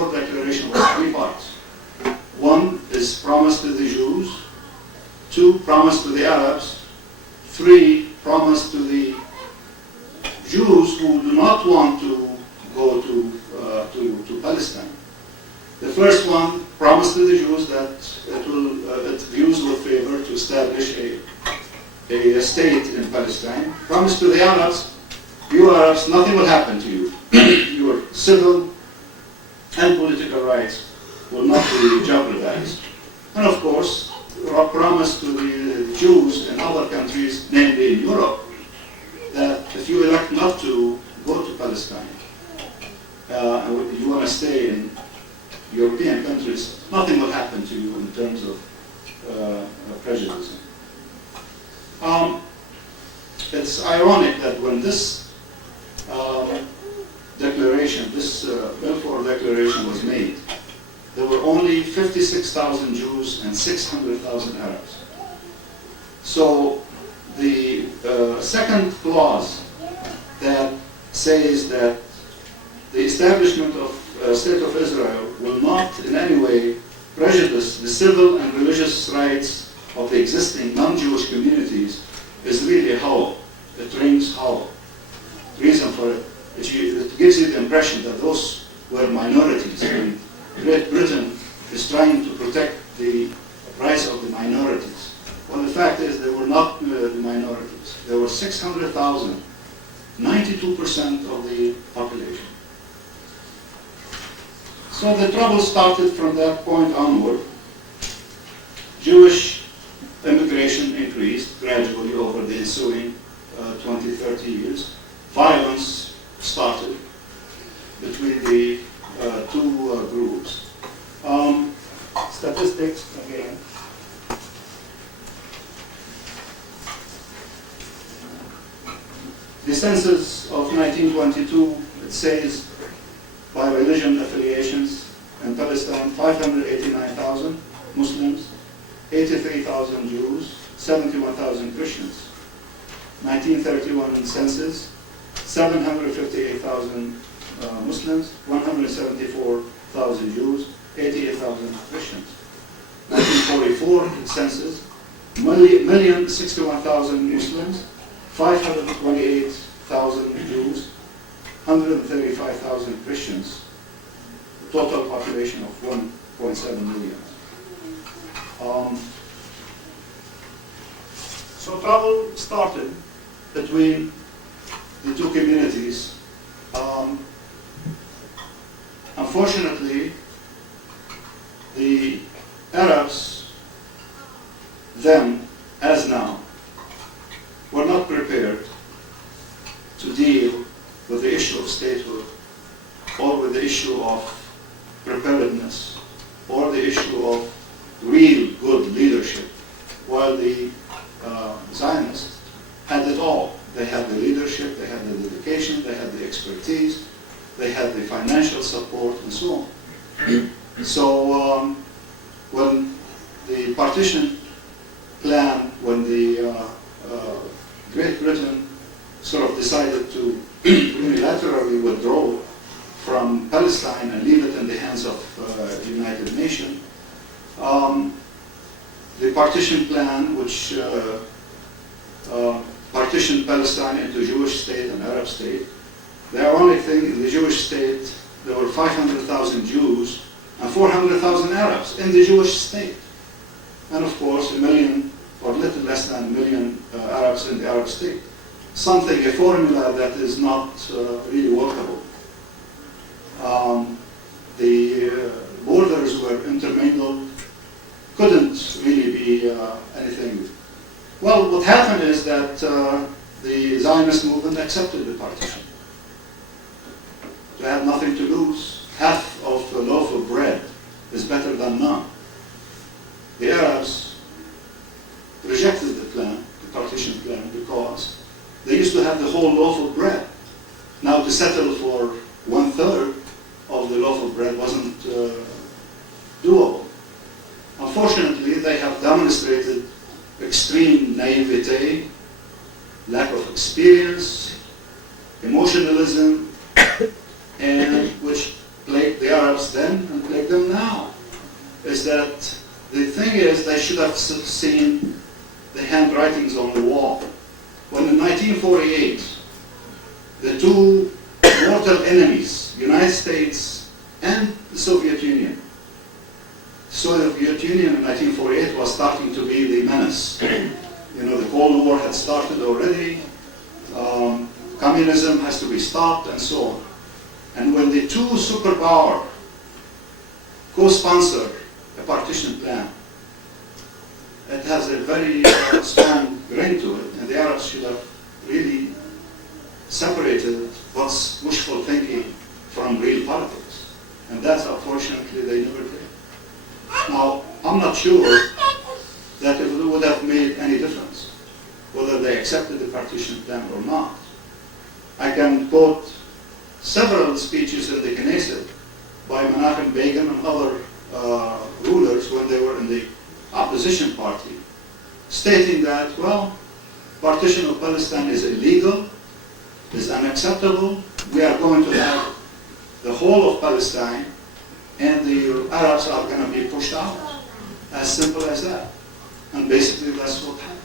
Balfour Declaration was three parts. One is promise to the Jews, two, promise to the Arabs, three, promise to the Jews who do not want to go to Palestine. The first one, promise to the Jews that it views with favor to establish a state in Palestine. Promise to the Arabs, you Arabs, nothing will happen to you. Your civil and political rights will not be jeopardized. And of course, a promise to the Jews in other countries, namely in Europe, that if you elect not to go to Palestine, and you want to stay in European countries, nothing will happen to you in terms of prejudice. It's ironic that when this declaration, this Balfour Declaration was made, there were only 56,000 Jews and 600,000 Arabs. So the second clause that says that the establishment of State of Israel will not in any way prejudice the civil and religious rights of the existing non-Jewish communities is really hollow. It rings hollow. The reason for it, it gives you the impression that those were minorities. And Great Britain is trying to protect the rights of the minorities. Well, the fact is they were not the minorities. There were 600,000, 92% of the population. So the trouble started from that point onward. Jewish immigration increased gradually over the ensuing 20, 30 years. Violence started between the two groups. Statistics again. The census of 1922, it says by religion affiliations in Palestine, 589,000 Muslims, 83,000 Jews, 71,000 Christians. 1931 census, 758,000 Muslims, 174,000 Jews, 88,000 Christians. 1944 census, 1,061,000 Muslims, 528,000 Jews, 135,000 Christians, total population of 1.7 million. So trouble started between the two communities. Unfortunately, the Arabs, then as now, were not prepared to deal with the issue of statehood, or with the issue of preparedness, or the issue of real good leadership, while the Zionists had it all. They had the leadership, they had the dedication, they had the expertise, they had the financial support, and so on. So when the partition plan, when the Great Britain sort of decided to unilaterally withdraw from Palestine and leave it in the hands of the United Nations, the partition plan, which partitioned Palestine into Jewish state and Arab state, the ironic thing, in the Jewish state, there were 500,000 Jews and 400,000 Arabs in the Jewish state. And of course, 1 million, or little less than 1 million Arabs in the Arab state. Something, a formula that is not really workable. The borders were intermingled, couldn't really be anything. Well, what happened is that the Zionist movement accepted the partition. They had nothing to lose. Half of a loaf of bread is better than none. The Arabs rejected the plan, the partition plan, because they used to have the whole loaf of bread. Now to settle for 1/3 of the loaf of bread wasn't doable. Unfortunately, they have demonstrated extreme naivete, lack of experience, emotionalism, and which plagued the Arabs Arabs then and click them now. Is that the thing is, they should have seen the handwritings on the wall. When in 1948, the two mortal enemies, United States and the Soviet Union. The Soviet Union in 1948 was starting to be the menace. You know, the Cold War had started already. Communism has to be stopped and so on. And when the two superpowers co-sponsor a partition plan, it has a very strong grain to it, and the Arabs should have really separated what's wishful thinking from real politics. And that's unfortunately they never did. Now, I'm not sure that it would have made any difference whether they accepted the partition plan or not. I can quote several speeches in the Knesset by Menachem Begin and other rulers when they were in the opposition party, stating that, well, partition of Palestine is illegal, is unacceptable, we are going to have the whole of Palestine, and the Arabs are going to be pushed out. As simple as that. And basically that's what happened.